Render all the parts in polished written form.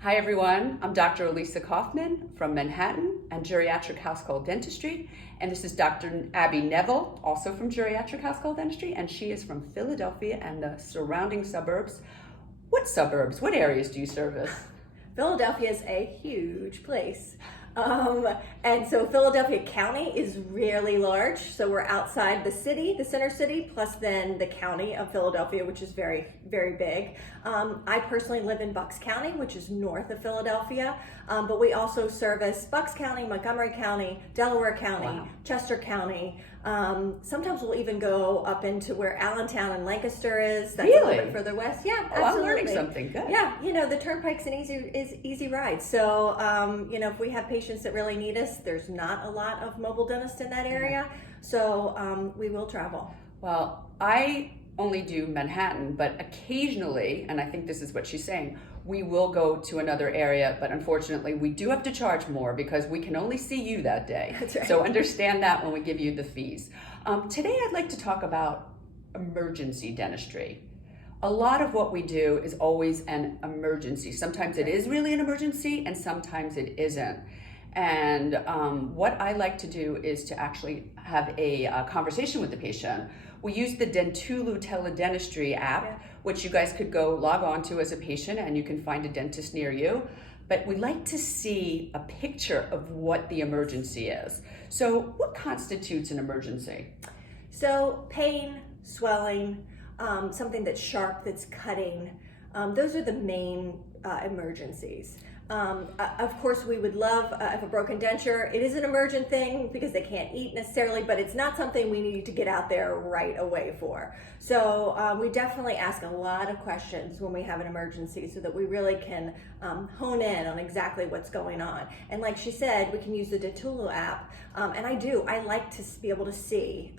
Hi everyone, I'm Dr. Elisa Kaufman from Manhattan and Geriatric House Call Dentistry, and this is Dr. Abby Neville, also from Geriatric House Call Dentistry, and she is from Philadelphia and the surrounding suburbs. What suburbs? What areas do you service? Philadelphia is a huge place. And so Philadelphia County is really large. So we're outside the city, the center city, plus then the county of Philadelphia, which is very, very big. I personally live in Bucks County, which is north of Philadelphia. But we also service Bucks County, Montgomery County, Delaware County, Wow. Chester County. Sometimes we'll even go up into where Allentown and Lancaster is. That's a Really? little bit further west. Yeah, Oh, absolutely. I'm learning something. Good. Yeah, the turnpike's an easy ride. So, if we have patients that really need us, there's not a lot of mobile dentists in that area. So, we will travel. Well, I only do Manhattan, but occasionally, and I think this is what she's saying, we will go to another area, but unfortunately we do have to charge more because we can only see you that day. That's right. So understand that when we give you the fees. Today I'd like to talk about emergency dentistry. A lot of what we do is always an emergency. Sometimes it is really an emergency and sometimes it isn't. And what I like to do is to actually have a conversation with the patient. We use the Dentulu Teledentistry app, which you guys could go log on to as a patient and you can find a dentist near you. But we like to see a picture of what the emergency is. So what constitutes an emergency? So, pain, swelling, something that's sharp, that's cutting, those are the main emergencies. Of course, we would love if a broken denture. It is an emergent thing because they can't eat necessarily, but it's not something we need to get out there right away for. So we definitely ask a lot of questions when we have an emergency so that we really can hone in on exactly what's going on. And like she said, we can use the Dentulu app. And I like to be able to see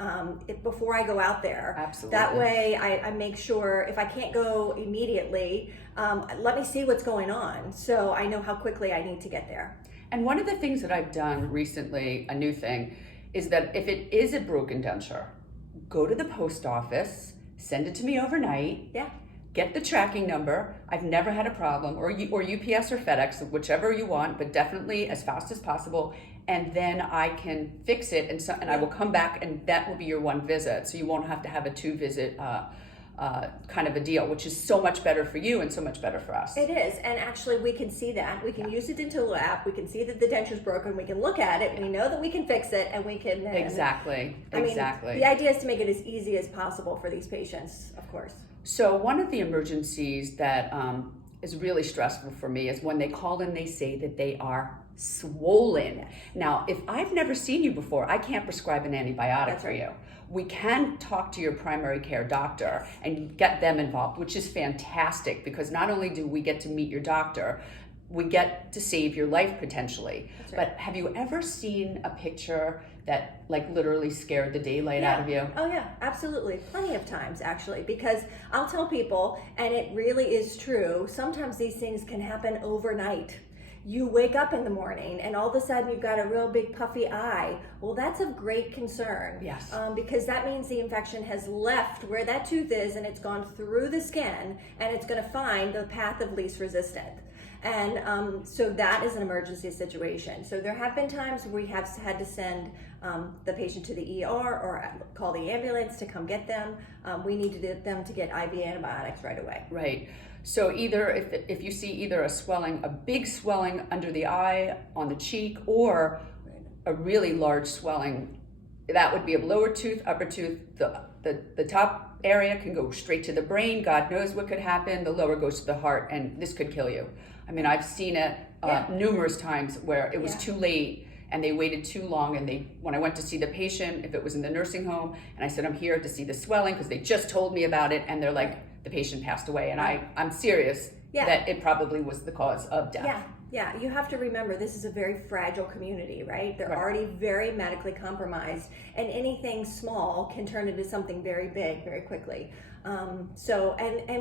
it before I go out there. Absolutely. That way I make sure if I can't go immediately, let me see what's going on so I know how quickly I need to get there. And one of the things that I've done recently, a new thing, is that if it is a broken denture, go to the post office, send it to me overnight. Yeah. Get the tracking number. I've never had a problem, or UPS or FedEx, whichever you want, but definitely as fast as possible. And then I can fix it, and I will come back, and that will be your one visit. So you won't have to have a 2-visit kind of a deal, which is so much better for you and so much better for us. It is, and actually we can see that. We can use the Dentulu app. We can see that the denture's broken. We can look at it. We know that we can fix it, and we can Exactly. The idea is to make it as easy as possible for these patients, of course. So one of the emergencies that is really stressful for me is when they call and they say that they are swollen. Now, if I've never seen you before, I can't prescribe an antibiotic for you. We can talk to your primary care doctor and get them involved, which is fantastic because not only do we get to meet your doctor, we get to save your life potentially. That's right. But have you ever seen a picture that like literally scared the daylight out of you? Oh yeah, absolutely. Plenty of times actually, because I'll tell people, and it really is true, sometimes these things can happen overnight. You wake up in the morning and all of a sudden you've got a real big puffy eye. Well, that's of great concern. Yes. Because that means the infection has left where that tooth is and it's gone through the skin and it's going to find the path of least resistance. And so that is an emergency situation. So there have been times where we have had to send the patient to the ER or call the ambulance to come get them. We needed them to get IV antibiotics right away. Right. So either if you see either a big swelling under the eye, on the cheek, or a really large swelling, that would be a lower tooth, upper tooth. The top area can go straight to the brain. God knows what could happen. The lower goes to the heart, and this could kill you. I mean, I've seen it numerous times where it was too late and they waited too long, and when I went to see the patient, if it was in the nursing home, and I said, I'm here to see the swelling because they just told me about it, and they're like, the patient passed away, and I'm serious that it probably was the cause of death. Yeah, you have to remember this is a very fragile community, right? They're already very medically compromised, and anything small can turn into something very big very quickly. And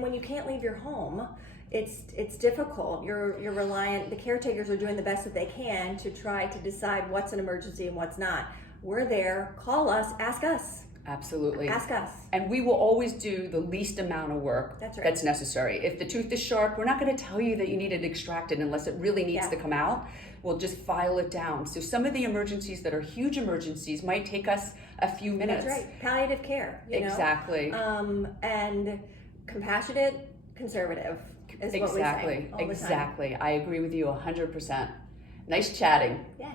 when you can't leave your home, it's difficult. You're reliant. The caretakers are doing the best that they can to try to decide what's an emergency and what's not. We're there. Call us. Ask us. Absolutely. Ask us. And we will always do the least amount of work That's right. that's necessary. If the tooth is sharp, we're not going to tell you that you need it extracted unless it really needs to come out. We'll just file it down. So some of the emergencies that are huge emergencies might take us a few minutes. That's right. Palliative care. Exactly. And compassionate, conservative is what we say all the time. Exactly. I agree with you 100%. Nice chatting. Yes.